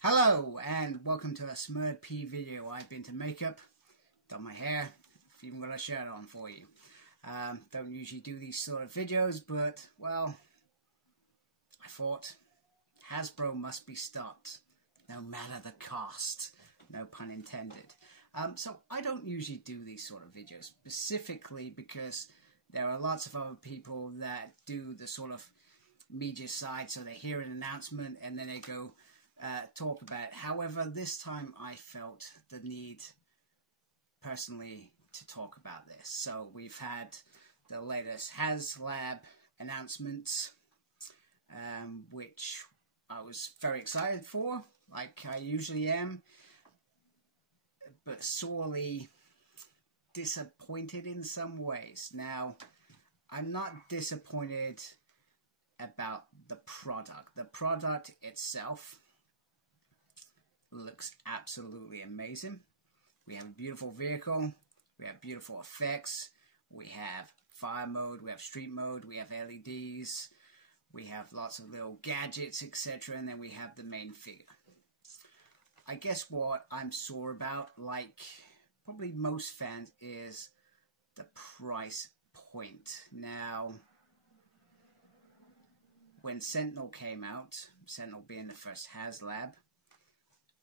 Hello and welcome to a Smurd P video. I've been to makeup, done my hair, even got a shirt on for you. Don't usually do these sort of videos, but well, I thought Hasbro must be stopped, no matter the cost, no pun intended. So I don't usually do these sort of videos, specifically because there are lots of other people that do the sort of media side, so they hear an announcement and then they go talk about it. However, this time I felt the need personally to talk about this. So we've had the latest Haslab announcements, which I was very excited for, like I usually am, but sorely disappointed in some ways. Now, I'm not disappointed about the product. The product itself looks absolutely amazing. We have a beautiful vehicle, we have beautiful effects, we have fire mode, we have street mode, we have LEDs, we have lots of little gadgets, etc., and then we have the main figure. I guess what I'm sore about, like probably most fans, is the price point. Now, when Sentinel came out, Sentinel being the first Haslab,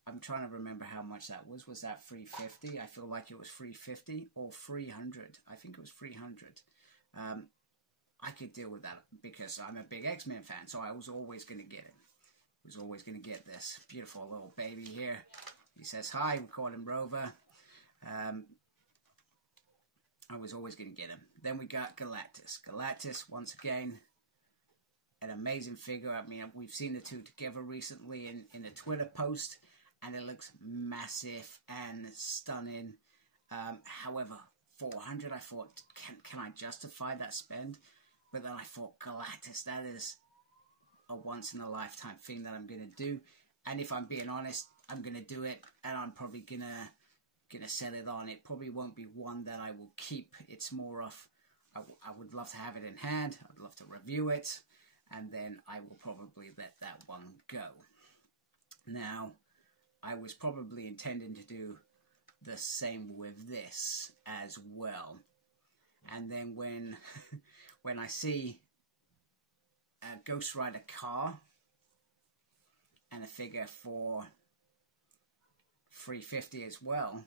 I'm trying to remember how much that was. Was that $350? I feel like it was $350 or $300. I think it was $300. I could deal with that because I'm a big X-Men fan, so I was always going to get it. I was always going to get this beautiful little baby here. He says hi. We call him Rover. I was always going to get him. Then we got Galactus. Galactus, once again, an amazing figure. I mean, we've seen the two together recently in a Twitter post, and it looks massive and stunning. However, $400, I thought, can I justify that spend? But then I thought, Galactus, that is a once-in-a-lifetime thing that I'm going to do. And if I'm being honest, I'm going to do it, and I'm probably gonna sell it on. It probably won't be one that I will keep. It's more of, I would love to have it in hand. I'd love to review it, and then I will probably let that one go. Now, I was probably intending to do the same with this as well. And then when when I see a Ghost Rider car and a figure for $350 as well,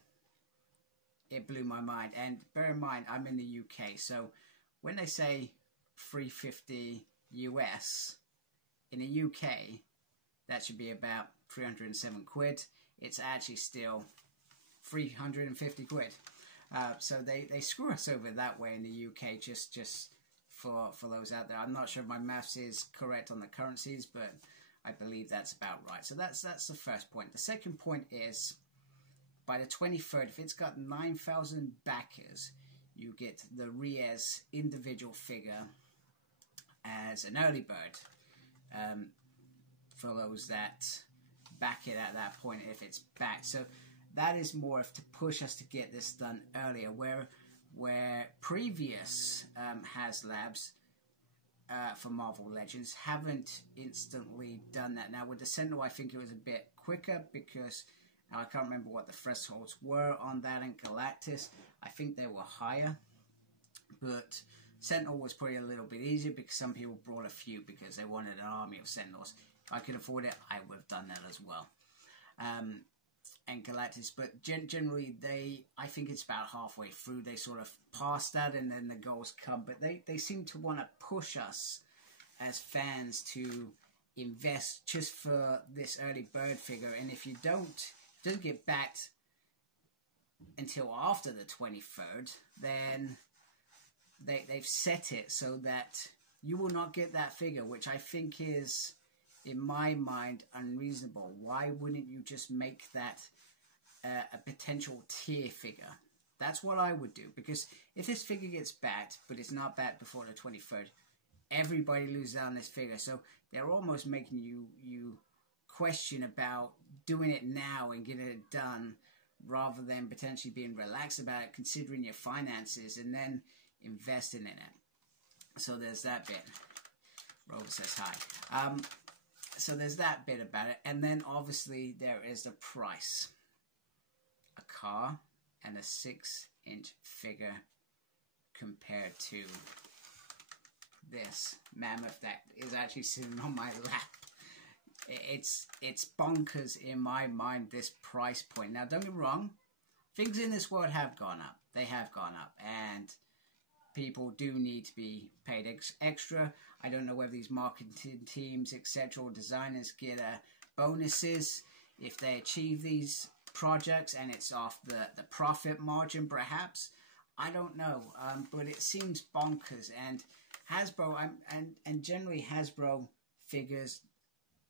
it blew my mind. And bear in mind, I'm in the UK, so when they say $350 US, in the UK, that should be about 307 quid. It's actually still 350 quid. So they screw us over that way in the UK, just for those out there. I'm not sure if my maths is correct on the currencies, but I believe that's about right. So that's the first point. The second point is, by the 23rd, if it's got 9,000 backers, you get the Reyes individual figure as an early bird. For those that back it at that point, if it's backed. So that is more to push us to get this done earlier, where previous Haslabs for Marvel Legends haven't instantly done that. Now with the Sentinel, I think it was a bit quicker because I can't remember what the thresholds were on that, and Galactus, I think they were higher, but Sentinel was probably a little bit easier because some people brought a few because they wanted an army of Sentinels. If I could afford it, I would have done that as well. And Galactus, but generally I think it's about halfway through, they sort of pass that and then the goals come, but they seem to want to push us as fans to invest just for this early bird figure, and if you doesn't get backed until after the 23rd, then they've set it so that you will not get that figure, which I think is, in my mind, unreasonable. Why wouldn't you just make that a potential tier figure? That's what I would do, because if this figure gets backed, but it's not backed before the 23rd, everybody loses out on this figure. So they're almost making you question about doing it now and getting it done, rather than potentially being relaxed about it, considering your finances, and then investing in it. So there's that bit. Robbie says hi. so there's that bit about it. And then obviously there is the price. A car and a 6-inch figure compared to this mammoth that is actually sitting on my lap. It's bonkers in my mind, this price point. Now, don't get me wrong. Things in this world have gone up. They have gone up. And people do need to be paid extra. I don't know whether these marketing teams, etc., or designers get bonuses if they achieve these projects, and it's off the profit margin, perhaps. I don't know, but it seems bonkers. And Hasbro, and generally Hasbro figures,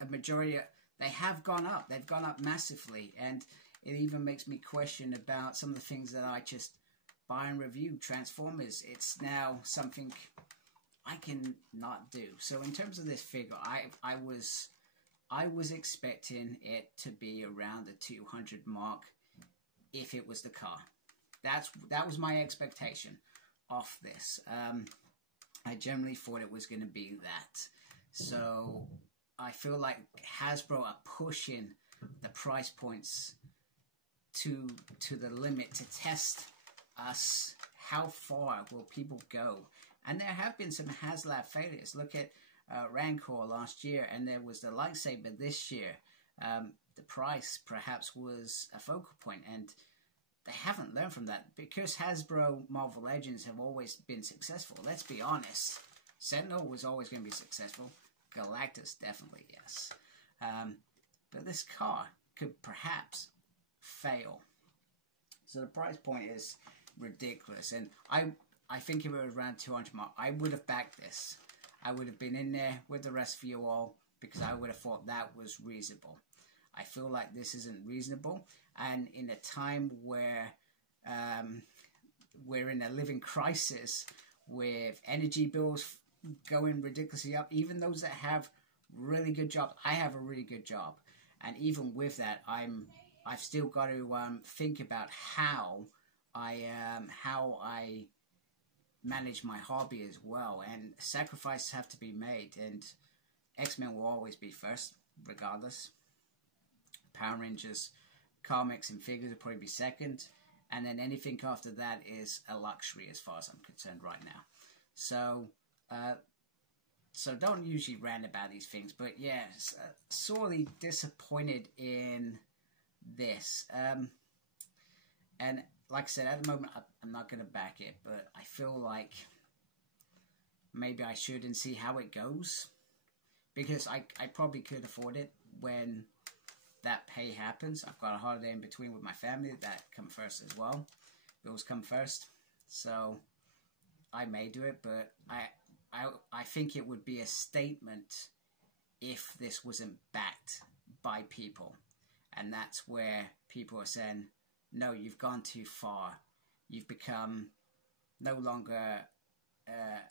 a majority, they have gone up. They've gone up massively, and it even makes me question about some of the things that I just buy and review. Transformers, it's now something I can not do. So in terms of this figure, I was expecting it to be around the 200 mark if it was the car. That was my expectation of this. I generally thought it was going to be that. So I feel like Hasbro are pushing the price points to the limit to test us. How far will people go? And there have been some Haslab failures. Look at Rancor last year, and there was the lightsaber this year. The price perhaps was a focal point, and they haven't learned from that, because Hasbro Marvel Legends have always been successful. Let's be honest. Sentinel was always going to be successful. Galactus, definitely, yes. But this car could perhaps fail. So the price point is ridiculous. And I think if it was around 200 mark, I would have backed this. I would have been in there with the rest of you all, because I would have thought that was reasonable. I feel like this isn't reasonable. And in a time where we're in a living crisis with energy bills going ridiculously up, even those that have really good jobs, I have a really good job, and even with that, I've still got to think about how I manage my hobby as well, and sacrifices have to be made. And X-Men will always be first, regardless. Power Rangers, comics and figures will probably be second, and then anything after that is a luxury as far as I'm concerned right now. So don't usually rant about these things, but yeah, sorely disappointed in this. And like I said, at the moment, I'm not going to back it, but I feel like maybe I should and see how it goes, because I probably could afford it when that pay happens. I've got a holiday in between with my family. That come first as well. Bills come first. So I may do it, but I think it would be a statement if this wasn't backed by people. And that's where people are saying, no, you've gone too far. You've become no longer a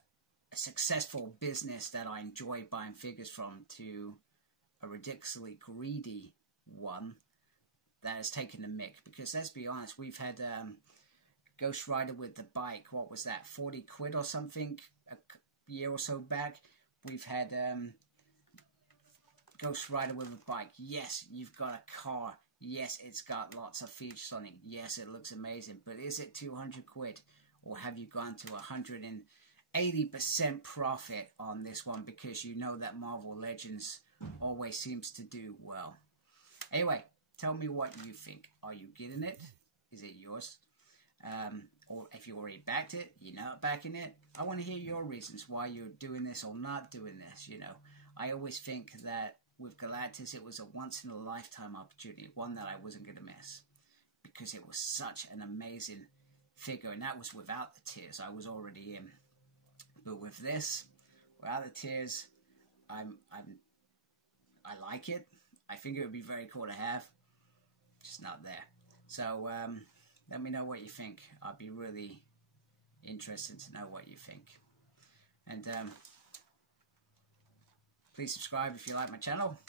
successful business that I enjoy buying figures from, to a ridiculously greedy one that has taken the mick. Because let's be honest, we've had Ghost Rider with the bike, what was that, 40 quid or something a year or so back. We've had Ghost Rider with a bike. Yes, you've got a car. Yes, it's got lots of features on it. Yes, it looks amazing. But is it 200 quid? Or have you gone to 180% profit on this one, because you know that Marvel Legends always seems to do well? Anyway, tell me what you think. Are you getting it? Is it yours? Or if you already backed it, you're not backing it. I want to hear your reasons why you're doing this or not doing this. You know, I always think that with Galactus, it was a once-in-a-lifetime opportunity, one that I wasn't going to miss, because it was such an amazing figure, and that was without the tears. I was already in, but with this, without the tears, I like it. I think it would be very cool to have, just not there. So let me know what you think. I'd be really interested to know what you think. And please subscribe if you like my channel.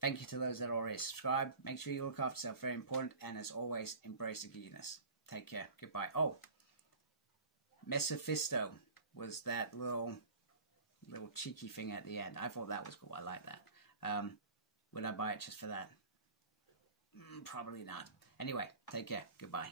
Thank you to those that already subscribed. Make sure you look after yourself, very important. And as always, embrace the geekiness. Take care. Goodbye. Oh, Mephisto was that little little cheeky thing at the end. I thought that was cool. I like that. Would I buy it just for that? Probably not. Anyway, take care. Goodbye.